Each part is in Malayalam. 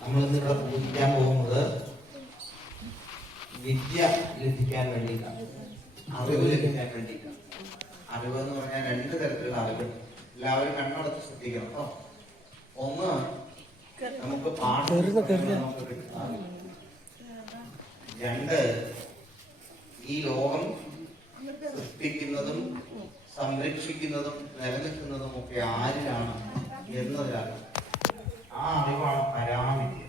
നമ്മളിന്ന് ഇവിടെ പൂജിക്കാൻ പോകുന്നത് വിദ്യ ലഭിക്കാൻ വേണ്ടിയിട്ടാണ്, അറിവ് ലഭിക്കാൻ വേണ്ടിയിട്ടാണ്. അറിവ് എന്ന് പറഞ്ഞാൽ രണ്ട് തരത്തിലുള്ള അറിവ്. എല്ലാവരും കണ്ണടച്ച് ശ്രദ്ധിക്കണം കേട്ടോ. ഒന്ന്, നമുക്ക് പാഠം നമുക്ക് കിട്ടുന്ന അറിവ്. രണ്ട്, ഈ ലോകം സൃഷ്ടിക്കുന്നതും സംരക്ഷിക്കുന്നതും നിലനിൽക്കുന്നതും ഒക്കെ ആരിലാണ് എന്നതിലാണ്. ആ അറിവാണ് പരാവിദ്യ.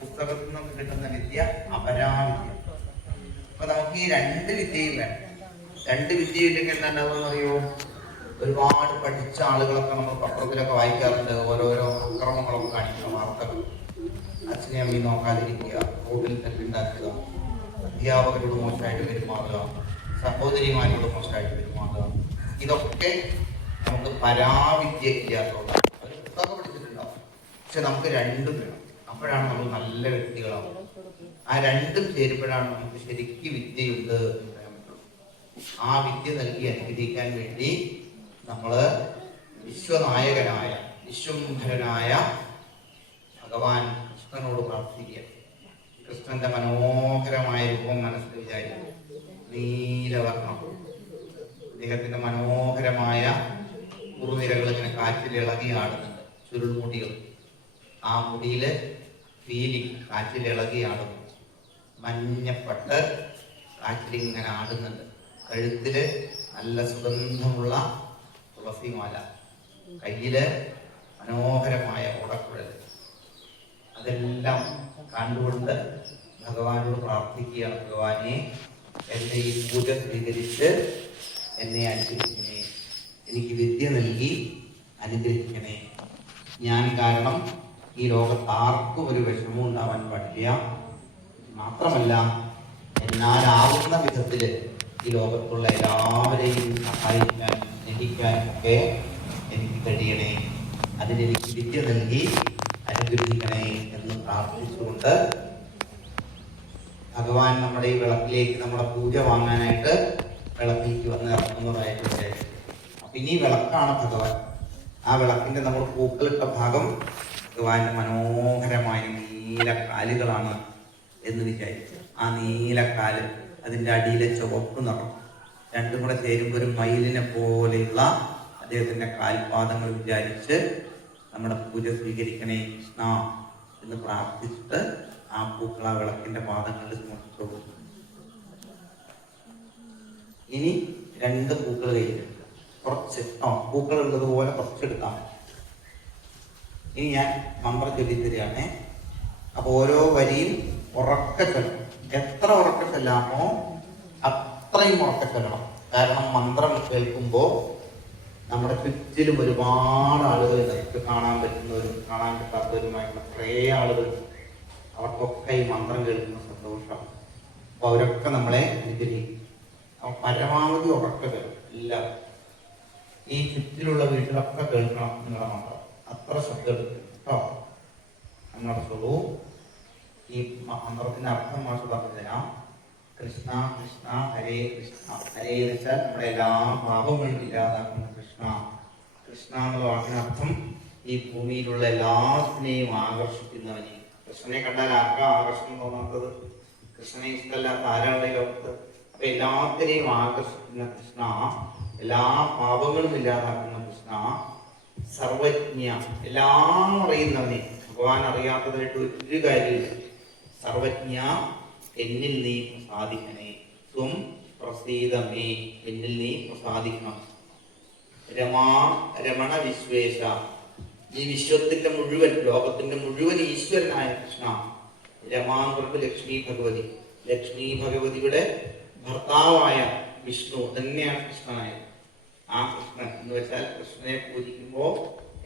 പുസ്തകത്തിൽ നമുക്ക് കിട്ടുന്ന വിദ്യ അപരാവിദ്യ. അപ്പൊ നമുക്ക് ഈ രണ്ട് വിദ്യയും വേണം. രണ്ട് വിദ്യയില്ലെങ്കിൽ എന്താണെന്ന് അറിയോ? ഒരുപാട് പഠിച്ച ആളുകളൊക്കെ നമ്മൾ പത്രത്തിലൊക്കെ വായിക്കാറുണ്ട്. ഓരോരോ അക്രമങ്ങളൊക്കെ കാണിക്കുന്ന വാർത്തകൾ. അച്ഛനെ അമ്മയും നോക്കാതിരിക്കുക, റോഡിൽ തല്ലുണ്ടാക്കുക, അധ്യാപകരോട് മോശമായിട്ട് പെരുമാറുക, സഹോദരിമാരോട് മോശമായിട്ട് പെരുമാറുക. ഇതൊക്കെ നമുക്ക് പരാവിദ്യ ഇല്ലാത്തതുകൊണ്ട് അവർ പുസ്തകം പഠിച്ചിട്ടുണ്ടാവും. പക്ഷെ നമുക്ക് രണ്ടും വേണം. അപ്പോഴാണ് നമ്മൾ നല്ല വ്യക്തികളാവും. ആ രണ്ടും ചേരുമ്പോഴാണ് നമുക്ക് ശരിക്കും വിദ്യയുണ്ട് എന്ന് പറയാൻ പറ്റുള്ളൂ. ആ വിദ്യ നൽകി അനുഗ്രഹിക്കാൻ വേണ്ടി നമ്മള് വിശ്വനായകനായ വിശ്വംഭരനായ ഭഗവാൻ കൃഷ്ണനോട് പ്രാർത്ഥിക്കുക. കൃഷ്ണന്റെ മനോഹരമായ രൂപം മനസ്സിൽ വിചാരിക്കും. നീലവർണ്ണം, അദ്ദേഹത്തിന്റെ മനോഹരമായ കുറുനിരകൾ ഇങ്ങനെ കാറ്റിൽ ഇളകി ആടുന്നുണ്ട്. ചുരുൾമുടികൾ, ആ മുടിയില് പീലി കാറ്റിൽ ഇളകി ആടുന്നു. മഞ്ഞപ്പട്ട് കാറ്റിലിങ്ങനെ ആടുന്നുണ്ട്. കഴുത്തില് നല്ല സുഗന്ധമുള്ള തുളസിമാല, കയ്യില് മനോഹരമായ ഓടക്കുഴൽ. അതെല്ലാം കണ്ടുകൊണ്ട് ഭഗവാനോട് പ്രാർത്ഥിക്കുകയാണ്. ഭഗവാനെ, എന്നെ ഈ പൂജ സ്വീകരിച്ച് എന്നെ അനുഗ്രഹിക്കണേ, എനിക്ക് വിദ്യ നൽകി അനുഗ്രഹിക്കണേ. ഞാൻ കാരണം ഈ ലോകത്ത് ആർക്കും ഒരു വിഷമവും ഉണ്ടാവാൻ പാടില്ല. മാത്രമല്ല, എന്നാലാവുന്ന വിധത്തില് ഈ ലോകത്തുള്ള എല്ലാവരെയും സഹായിക്കാനും സ്നേഹിക്കാനും ഒക്കെ എനിക്ക് കഴിയണേ. അതിനെനിക്ക് വിദ്യ നൽകി അനുഗ്രഹിക്കണേ എന്ന് പ്രാർത്ഥിച്ചുകൊണ്ട് ഭഗവാൻ നമ്മുടെ ഈ വിളക്കിലേക്ക് നമ്മുടെ പൂജ വാങ്ങാനായിട്ട് വിളക്കിലേക്ക് വന്ന് ഇറങ്ങുന്നതായിട്ട് വിചാരിച്ചു. അപ്പൊ ഇനി വിളക്കാണ് ഭഗവാൻ. ആ വിളക്കിന്റെ നമ്മൾ പൂക്കളിട്ട ഭാഗം ഭഗവാന്റെ മനോഹരമായ നീല കാലുകളാണ് എന്ന് വിചാരിച്ചു. ആ നീലക്കാല്, അതിന്റെ അടിയിലെ ചുവപ്പ് നിറം, രണ്ടും കൂടെ ചേരുമ്പോൾ ഒരു മയിലിനെ പോലെയുള്ള അദ്ദേഹത്തിന്റെ കാൽപാദങ്ങൾ വിചാരിച്ച് നമ്മുടെ പൂജ സ്വീകരിക്കണേ കൃഷ്ണ എന്ന് പ്രാർത്ഥിച്ചിട്ട് ആ പൂക്കൾ ആ വിളക്കിന്റെ പാദങ്ങളിൽ സമർപ്പിച്ചോളൂ. ഇനി രണ്ട് പൂക്കൾ കയ്യിലെടുക്കുക. കുറച്ച് പൂക്കൾ ഉള്ളതുപോലെ കുറച്ചെടുത്താൽ മതി. ഇനി ഞാൻ മന്ത്രം ചൊല്ലിത്തരികയാണേ. അപ്പൊ ഓരോ വരിയും ഉറക്കെ ചൊല്ലണം. എത്ര ഉറക്കെ ചൊല്ലാമോ അത്രയും ഉറക്കെ ചൊല്ലണം. കാരണം മന്ത്രം കേൾക്കുമ്പോൾ നമ്മുടെ ചുറ്റിലും ഒരുപാട് ആളുകൾ, നമുക്ക് കാണാൻ പറ്റുന്നവരും കാണാൻ പറ്റാത്തവരുമായിട്ടുള്ള കുറേ ആളുകൾ, അവർക്കൊക്കെ ഈ മന്ത്രം കേൾക്കുന്ന സന്തോഷമാണ്. അപ്പൊ അവരൊക്കെ നമ്മളെ അനുഗ്രഹിക്കും. അപ്പൊ പരമാവധി ഉറക്കെ കേൾക്കും. എല്ലാവരും ഈ ചുറ്റിലുള്ള വീട്ടിലൊക്കെ കേൾക്കണം നിങ്ങളുടെ മന്ത്രം. അത്ര ശബ്ദം എടുക്കും കേട്ടോ. അങ്ങോട്ടുള്ളൂ. ഈ മന്ത്രത്തിന്റെ അർത്ഥം മാഷ് പറഞ്ഞു തരാം. കൃഷ്ണ കൃഷ്ണ ഹരേ കൃഷ്ണ. ഹരേ എന്ന് വെച്ചാൽ നമ്മുടെ എല്ലാ പാപങ്ങളും ഇല്ലാതാക്കുന്ന കൃഷ്ണ. കൃഷ്ണ എന്നുള്ള വാക്കിനർത്ഥം ഈ ഭൂമിയിലുള്ള എല്ലാത്തിനെയും ആകർഷിക്കുന്നവനെ. കൃഷ്ണനെ കണ്ടാൽ ആർക്കാ ആകർഷണം തോന്നാത്തത്? കൃഷ്ണനെ ഇഷ്ടമല്ലാത്ത ആരാളുടെ ലോകത്ത്? അപ്പൊ എല്ലാത്തിനെയും ആകർഷിക്കുന്ന കൃഷ്ണ, എല്ലാ പാപങ്ങളും ഇല്ലാതാക്കുന്ന കൃഷ്ണ, സർവജ്ഞ, എല്ലാം അറിയുന്നവനെ. ഭഗവാൻ അറിയാത്തതായിട്ട് ഒരു കാര്യമില്ല. സർവജ്ഞ, എന്നിൽ നീ പ്രസാദിക്കണേ. ത്വം പ്രസീദമേ, എന്നിൽ നീ പ്രസാദിക്കണം. രമണ വിശ്വേശ, ഈ വിശ്വത്തിന്റെ മുഴുവൻ, ലോകത്തിന്റെ മുഴുവൻ ഈശ്വരനായ കൃഷ്ണ. രമാങ്കൃത് ലക്ഷ്മി ഭഗവതി, ലക്ഷ്മി ഭഗവതിയുടെ ഭർത്താവായ വിഷ്ണു തന്നെയാണ് കൃഷ്ണനായത്. ആ കൃഷ്ണൻ എന്ന് വെച്ചാൽ കൃഷ്ണനെ പൂജിക്കുമ്പോൾ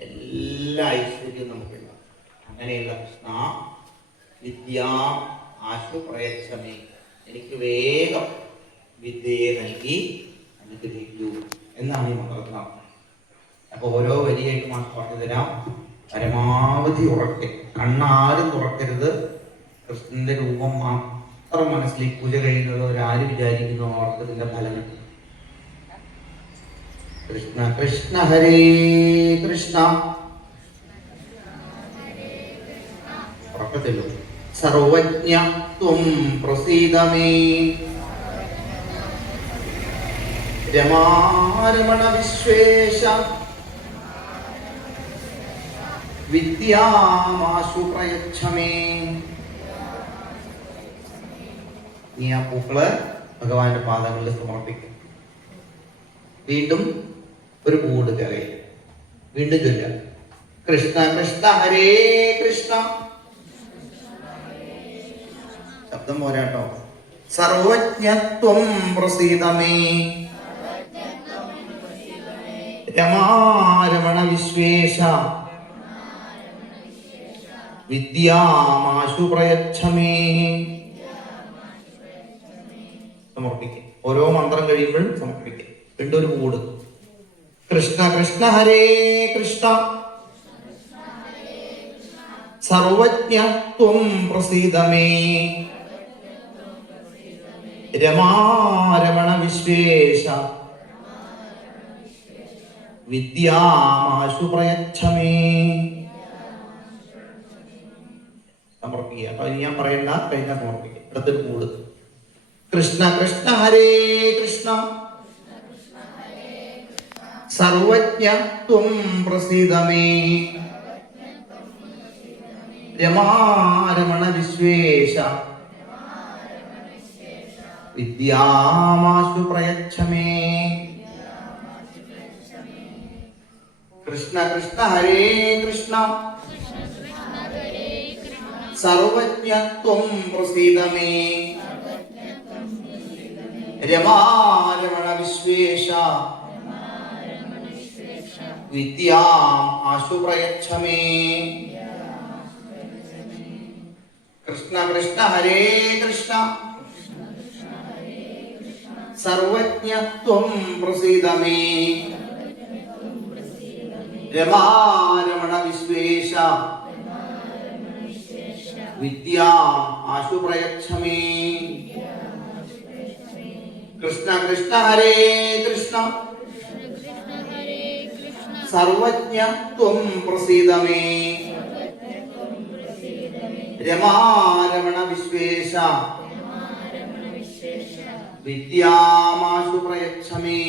എല്ലാ ഐശ്വര്യവും നമുക്കുണ്ടാകും. അങ്ങനെയുള്ള കൃഷ്ണ, വിദ്യാ ആശു പ്രയച്ഛമേ, എനിക്ക് വേഗം വിദ്യയെ നൽകി അനുഗ്രഹിക്കൂ എന്നാണ് ഈ മന്ത്രത്തിനർത്ഥം. അപ്പൊ ഓരോ വരിയായിട്ട് മാറ്റി പറഞ്ഞു തരാം. പരമാവധി ഉറക്കെ, കണ്ണാരും തുറക്കരുത്. കൃഷ്ണന്റെ രൂപം മാത്രം മനസ്സിൽ പൂജ കഴിയുന്നത് ഒരാര് വിചാരിക്കുന്നു അവർക്ക് ഇതിന്റെ ഫലം കിട്ടും. കൃഷ്ണ കൃഷ്ണ ഹരേ കൃഷ്ണ ഉറക്കത്തില്ലു. സർവജ്ഞ ത്വം പ്രസീദ മേ. രമാരമണ വിശ്വേശ വിദ്യാമാശു പ്രയച്ഛ മേ. നീ ആ പൂക്കള് ഭഗവാന്റെ പാദങ്ങളിൽ സമർപ്പിക്കും. വീണ്ടും ഒരു പൂട് കരയിൽ വീണ്ടും ചൊല്ല. കൃഷ്ണ കൃഷ്ണ ഹരേ കൃഷ്ണ. ശബ്ദം പോരാട്ടോ. സർവജ്ഞത്വം പ്രസീദ മേ. രമാരമണ വിശ്വേശ വിദ്യാമാശു പ്രയച്ഛ മേ. സമർപ്പിക്കും. ഓരോ മന്ത്രം കഴിയുമ്പോഴും സമർപ്പിക്കും. വീണ്ടും ഒരു മൂട്. കൃഷ്ണ കൃഷ്ണ ഹരേ കൃഷ്ണ. സർവജ്ഞ ത്വം പ്രസീദ മേ. രമാരമണ വിശ്വേശ വിദ്യാമാശു പ്രയച്ഛ മേ. സമർപ്പിക്കുക. അപ്പൊ ഞാൻ പറയണ്ട, കഴിഞ്ഞാൽ സമർപ്പിക്കുക. അടുത്തൊരു മൂട്. കൃഷ്ണ കൃഷ്ണ ഹരേ കൃഷ്ണ. സർവജ്ഞ ത്വം പ്രസീദ മേ. രമാരമണ വിശ്വേശ വിദ്യാമാശു പ്രയച്ഛ മേ. കൃഷ്ണ കൃഷ്ണ ഹരേ കൃഷ്ണ. സർവജ്ഞ ത്വം പ്രസീദ മേ. രമാരമണ വിശ്വേശ വിദ്യാമാശു പ്രയച്ഛ മേ. കൃഷ്ണ കൃഷ്ണ ഹരേ കൃഷ്ണ. സർവജ്ഞ ത്വം പ്രസീദ മേ. രമാരമണ വിശ്വേശ വിദ്യാമാശു പ്രയച്ഛ മേ. കൃഷ്ണ കൃഷ്ണ ഹരേ കൃഷ്ണ. സർവജ്ഞ ത്വം പ്രസീദ മേ. രമാരമണ വിശ്വേശ വിദ്യാമാശു പ്രയച്ഛ മേ.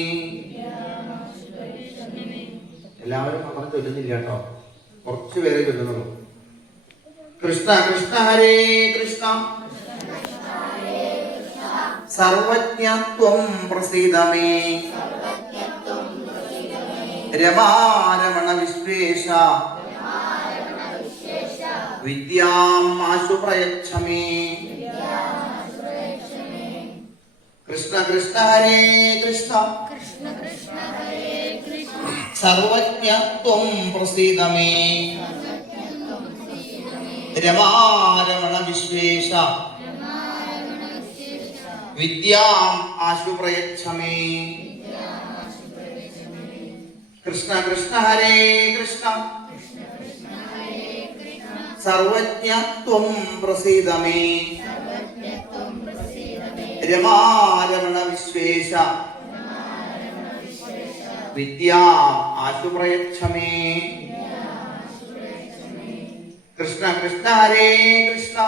എല്ലാവരും അങ്ങനെ ചൊല്ലുന്നില്ല കേട്ടോ, കുറച്ചു പേരെ ചൊല്ലുന്നുള്ളൂ. കൃഷ്ണ കൃഷ്ണ ഹരേ കൃഷ്ണ. സർവജ്ഞ ത്വം പ്രസീദ മേ. രമാരമണ വിശ്വേശ വിദ്യാമാശു പ്രയച്ഛ മേ. കൃഷ്ണ കൃഷ്ണ ഹരേ കൃഷ്ണ. സർവജ്ഞ ത്വം പ്രസീദ മേ. രമാരമണ വിശ്വേശ വിദ്യാമാശു പ്രയച്ഛ മേ. കൃഷ്ണ കൃഷ്ണ ഹരേ കൃഷ്ണ. സർവജ്ഞ ത്വം പ്രസീദ മേ. രമാരമണ വിശ്വേശ വിദ്യാമാശു പ്രയച്ഛ മേ. കൃഷ്ണ കൃഷ്ണ ഹരേ കൃഷ്ണ.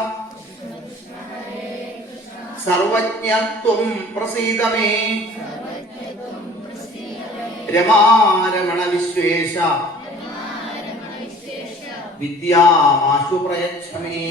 സർവജ്ഞ ത്വം പ്രസീദ മേ. രമാരമണ വിശ്വേശ വിദ്യാമാശു പ്രയച്ഛ മേ.